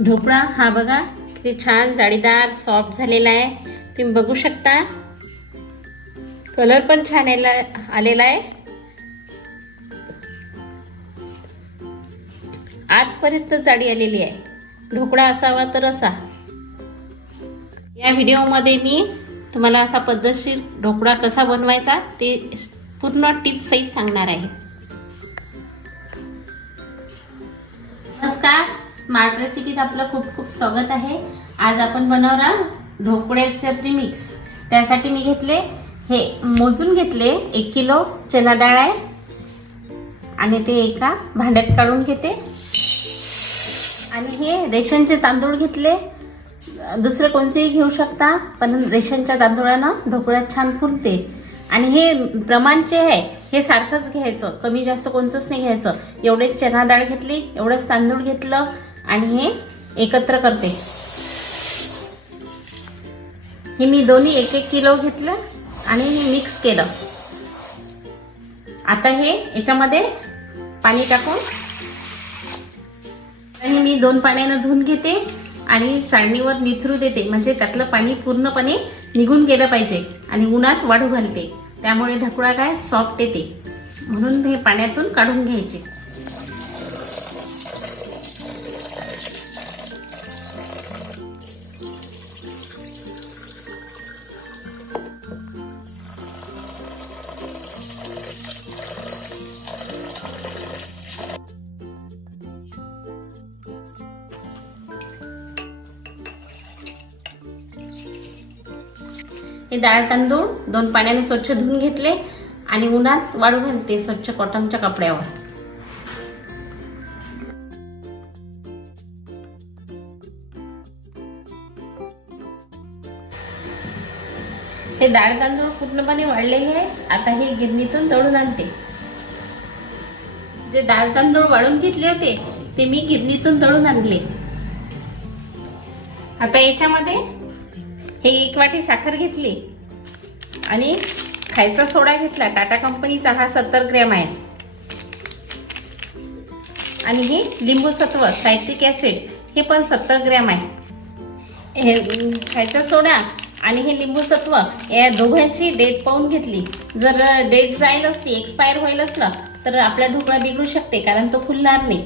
ढोकळा हा बघा किती छान जाळीदार सॉफ्ट झालेला आहे. तुम्ही बघू शकता. कलर पण छान आलेला आहे. आजपर्यंत जाडी आलेली आहे. ढोकळा असावा तर असा. या व्हिडिओमध्ये मी तुम्हाला असा पद्धतशीर ढोकळा कसा बनवायचा ते पूर्ण टिप्स सहित सांगणार आहे. स्मार्ट रेसिपीत आपलं खूप खूप स्वागत आहे. आज आपण बनवणार ढोकळ्याचे मिक्स त्यासाठी मी घेतले हे मोजून घेतले एक किलो चना डाळ आहे. आणि ते एका भांड्यात काढून घेते. आणि हे रेशनचे तांदूळ घेतले. दुसरे कोणतेही घेऊ शकता पण रेशनच्या तांदूळानं ढोकळ्यात छान फुलते. आणि हे प्रमाणचे आहे हे सारखंच घ्यायचं. कमी जास्त कोणतंच नाही घ्यायचं. एवढेच चना डाळ घेतली एवढंच तांदूळ घेतलं आणि हे एकत्र करते. हे मी दोन्ही एक एक किलो घेतलं आणि हे मिक्स केलं. आता हे याच्यामध्ये पाणी टाकून आणि मी दोन पाण्यानं धुवून घेते आणि चाळणीवर निथरू देते. म्हणजे त्यातलं पाणी पूर्णपणे निघून गेलं पाहिजे आणि उन्हात वाढू घालते. त्यामुळे ढकुळा काय सॉफ्ट येते. म्हणून हे पाण्यातून काढून घ्यायचे. हे डाळ तांदूळ दोन पाण्याने स्वच्छ धुवून घेतले आणि उन्हात वाळू घालते स्वच्छ कॉटनच्या कपड्यावर. हे डाळ तांदूळ पूर्णपणे वाळलेले आहेत. आता हे गिरणीतून तळून आणते. जे डाळ तांदूळ वाळून घेतले होते ते मी गिरणीतून तळून आणले. आता याच्यामध्ये हे एक वाटी साखर घेतली आणि खायचा सोडा घेतला. टाटा कंपनीचा हा सत्तर ग्रॅम आहे. आणि हे लिंबूसत्व सायट्रिक ॲसिड हे पण सत्तर ग्रॅम आहे. हे खायचा सोडा आणि हे लिंबूसत्व या दोघांची डेट पाहून घेतली. जर डेट जाईल असली एक्सपायर होईल असलं तर आपला ढोकळा बिघडू शकते कारण तो फुलणार नाही.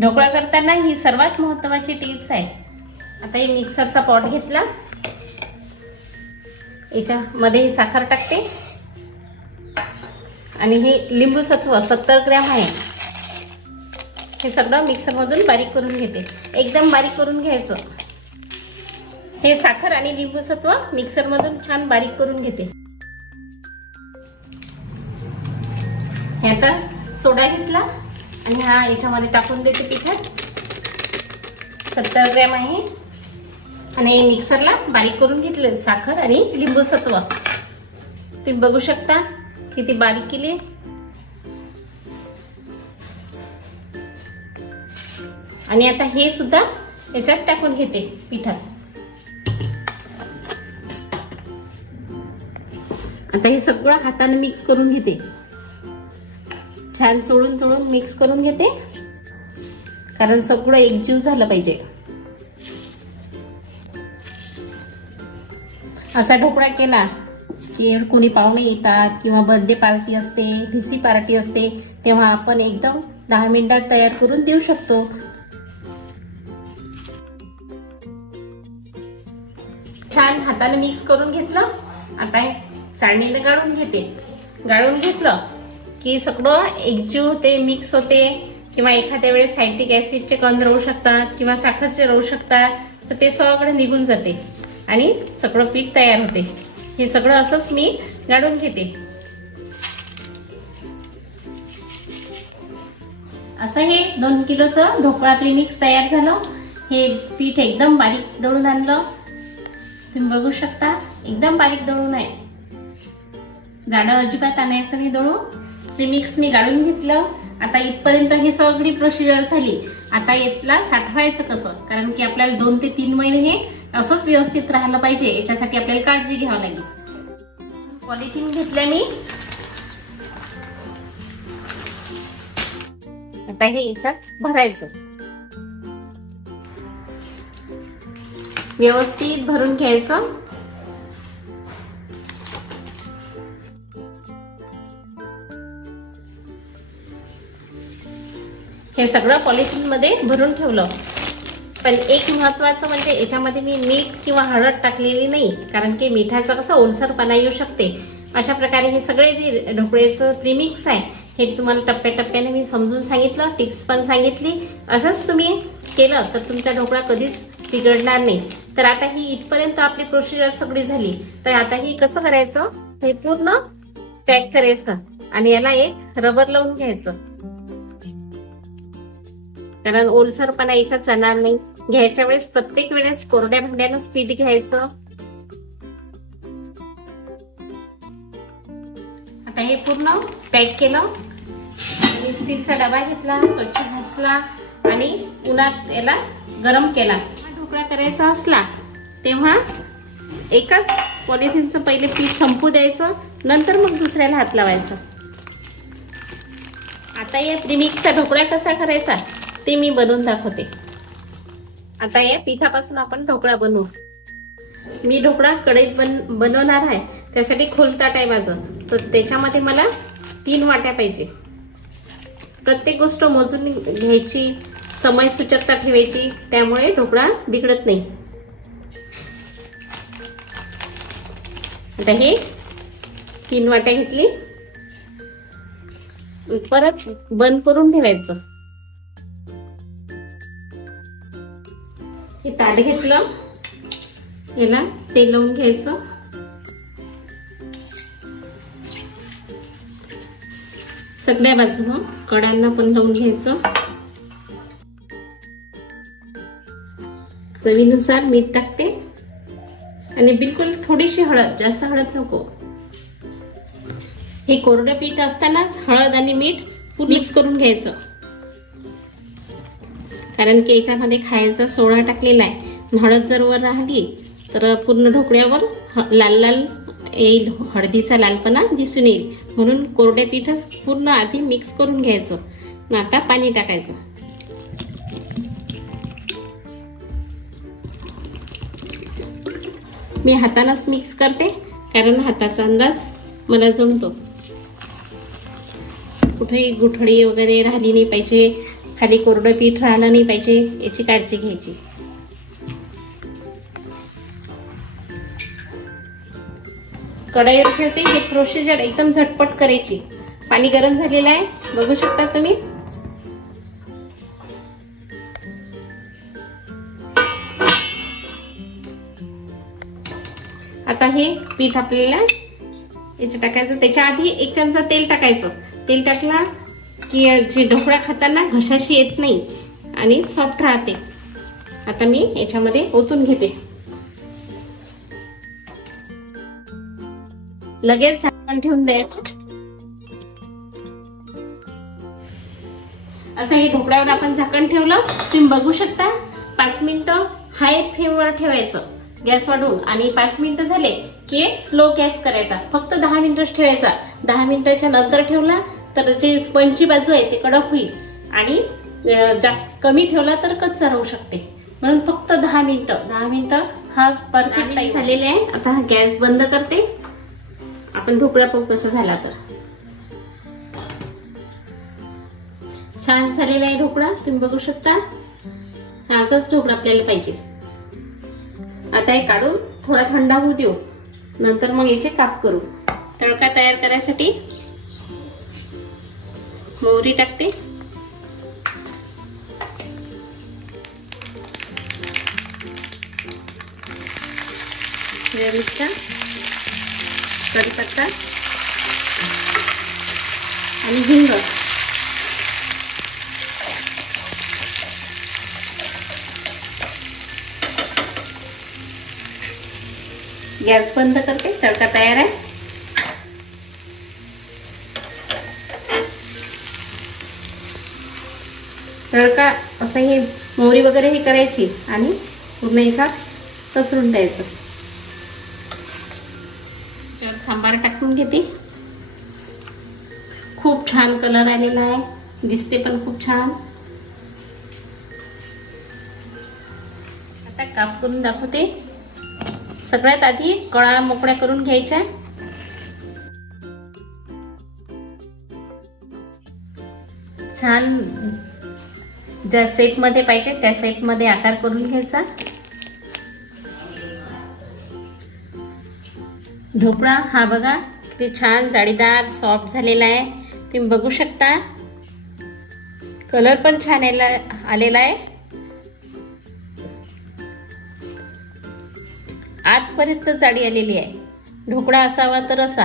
ढोकळा करताना ही सर्वात महत्त्वाची टिप्स आहे. आता हे मिक्सरचा पॉट घेतला. याच्यामध्ये ही साखर टाकते. आणि हे लिंबू सत्व सत्तर ग्रॅम आहे. हे सगळं मिक्सरमधून बारीक करून घेते. एकदम बारीक करून घ्यायचं. हे साखर आणि लिंबू सत्व मिक्सरमधून छान बारीक करून घेते. हे आता सोडा घेतला आणि हा याच्यामध्ये टाकून देते पिठात सत्तर ग्रॅम आहे. आणि मिक्सरला बारीक करून घेतलं साखर आणि लिंबूसत्व तुम्ही बघू शकता किती बारीक केली आणि आता हे सुद्धा याच्यात टाकून घेते पिठात. आता हे सगळं हाताने मिक्स करून घेते. छान चोळून चोळून मिक्स करून घेते. कारण सगळं एकजीव झालं पाहिजे. असा ढोकळा केला की कोणी पाहुणे येतात किंवा बर्थडे पार्टी असते भिसी पार्टी असते तेव्हा आपण एकदम दहा मिनिटात तयार करून देऊ शकतो. छान हाताने मिक्स करून घेतलं. आता हे चाळणीने गाळून घेते. गाळून घेतलं की सगळं एकजीव होते मिक्स होते. किंवा एखाद्या वेळेस सायटिक ॲसिडचे कण राहू शकतात किंवा साखरचे राहू शकतात. तर ते सगळं निघून जाते. आणि सगळं पीठ तयार होते. हे सगळं असंच मी गाळून घेते. असं हे दोन किलोचं ढोकळा प्रिमिक्स तयार झालं. हे पीठ एकदम बारीक दळून आणलं. तुम्ही बघू शकता एकदम बारीक दळून आहे. जाडं अजिबात आणायचं नाही दळून. प्रीमिक्स मी गाळून घेतलं. आता इथपर्यंत ही सगळी प्रोसिजर झाली. आता यातला साठवायचं कसं? कारण की आपल्याला दोन ते तीन महिने हे असंच व्यवस्थित राहिलं पाहिजे. याच्यासाठी आपल्याला काळजी घ्यावी लागेल. पॉलिथिन घेतल्या मी. आता हे याच्यात भरायचं. व्यवस्थित भरून घ्यायचं. हे सगळं पॉलिथिनमध्ये भरून ठेवलं. पण एक महत्वाचं म्हणजे याच्यामध्ये मी मीठ किंवा हळद टाकलेली नाही कारण की मिठाचा कसं ओलसरपणा येऊ शकते. अशा प्रकारे हे सगळे जे ढोकळेचं प्रीमिक्स आहे हे तुम्हाला टप्प्याटप्प्याने मी समजून सांगितलं टिप्स पण सांगितली. असंच तुम्ही केलं तर तुमचा ढोकळा कधीच बिघडणार नाही. तर आता ही इथपर्यंत आपली प्रोसिजर सगळी झाली. तर आता ही कसं करायचं? हे पूर्ण पॅक करायचं आणि याला एक रबर लावून घ्यायचं. कारण ओलसरपणा याच्यात जाणार नाही. घ्यायच्या वेळेस प्रत्येक वेळेस कोरड्या भांड्यानं स्पीड घ्यायचं. आता हे पूर्ण पॅक केलं. आणि स्टीलचा डबा घेतला स्वच्छ घासला आणि उन्हात याला गरम केला. ढोकळा करायचा असला तेव्हा एकाच पॉलिथिनचं पहिले पीठ संपू द्यायचं नंतर मग दुसऱ्याला हात लावायचं. आता या प्रिमिक्सचा ढोकळा कसा करायचा? ते मी बनवून दाखवते. आता या पिठापासून आपण ढोकळा बनवू. मी ढोकळा कढईत बन बनवणार आहे. त्यासाठी खोलताट आहे माझं. तर त्याच्यामध्ये मला तीन वाट्या पाहिजे. प्रत्येक गोष्ट मोजून घ्यायची समय सूचकता ठेवायची त्यामुळे ढोकळा बिघडत नाही. आता हे तीन वाट्या घेतली. परत बंद करून ठेवायचं. हे ताट घेतलं. याला तेल लावून घ्यायचं. सगळ्या बाजूला कडांना पण लावून घ्यायचं. चवीनुसार मीठ टाकते. आणि बिलकुल थोडीशी हळद जास्त हळद नको. हे कोरडं पीठ असतानाच हळद आणि मीठ मिक्स करून घ्यायचं. कारण की याच्यामध्ये खायचा सोडा टाकलेला आहे. हळद जर वर राहिली तर पूर्ण ढोकळ्यावर लाल लाल येईल हळदीचा लालपणा दिसून येईल. म्हणून कोरडे पीठच पूर्ण आधी मिक्स करून घ्यायचं. आता पाणी टाकायचं. मी हातानंच मिक्स करते कारण हाताचा अंदाज मला जमतो. कुठेही गुठळी वगैरे राहिली नाही पाहिजे. खाली कोरडं पीठ राहिलं नाही पाहिजे याची काळजी घ्यायची. कढईवर ठेवते हे प्रोसिजर एकदम झटपट करायची. पाणी गरम झालेलं आहे बघू शकता तुम्ही. आता हे पीठ आपल्याला याच्यात टाकायचं. त्याच्या आधी एक चमचा तेल टाकायचं. तेल टाकला की जे ढोकळा खाताना घशाशी येत नाही आणि सॉफ्ट राहते. आता मी याच्यामध्ये ओतून घेते. लगेच झाकण ठेवून द्यायचं असं हे ढोकळ्यावर आपण झाकण ठेवलं तुम्ही बघू शकता पाच मिनिटं हाय फ्लेमवर ठेवायचं. गॅस वाढवून आणि पाच मिनिटं झाले की स्लो गॅस करायचा. फक्त दहा मिनिटच ठेवायचा. दहा मिनिटाच्या नंतर ठेवला तर जे स्पंजची बाजू आहे ते कडक होईल. आणि जास्त कमी ठेवला तर कच्चा राहू शकते. म्हणून फक्त दहा मिनिटं. दहा मिनिटं हा परफेक्ट झालेला आहे. आता हा गॅस बंद करते. आपण ढोकळा पाहू कसा झाला तर. छान झालेला आहे ढोकळा. तुम्ही बघू शकता. असाच ढोकळा आपल्याला पाहिजे. आता हे काढून थोडा थंडा होऊ देऊ. नंतर मग याचे काप करू. तडका तयार करायसाठी मोहरी टाकते. हिरव्या मिरच्या कढीपत्ता आणि हिंग. गॅस बंद करते तडका तयार आहे. तळका असं हे मोहरी वगैरे हे करायची आणि पूर्ण एका पसरून द्यायचं. त्यावर सांबार टाकून घेते. खूप छान कलर आलेला आहे. दिसते पण खूप छान. आता काप करून दाखवते. सगळ्यात आधी कळा मोकळ्या करून घ्यायच्या. छान ज्या सेपमध्ये पाहिजे त्या सेपमध्ये आकार करून घ्यायचा. ढोकळा हा बघा ते छान जाळीदार सॉफ्ट झालेला आहे. तुम्ही बघू शकता. कलर पण छान आला आलेला आहे. आतपर्यंत जाडी आलेली आहे. ढोकळा असावा तर असा.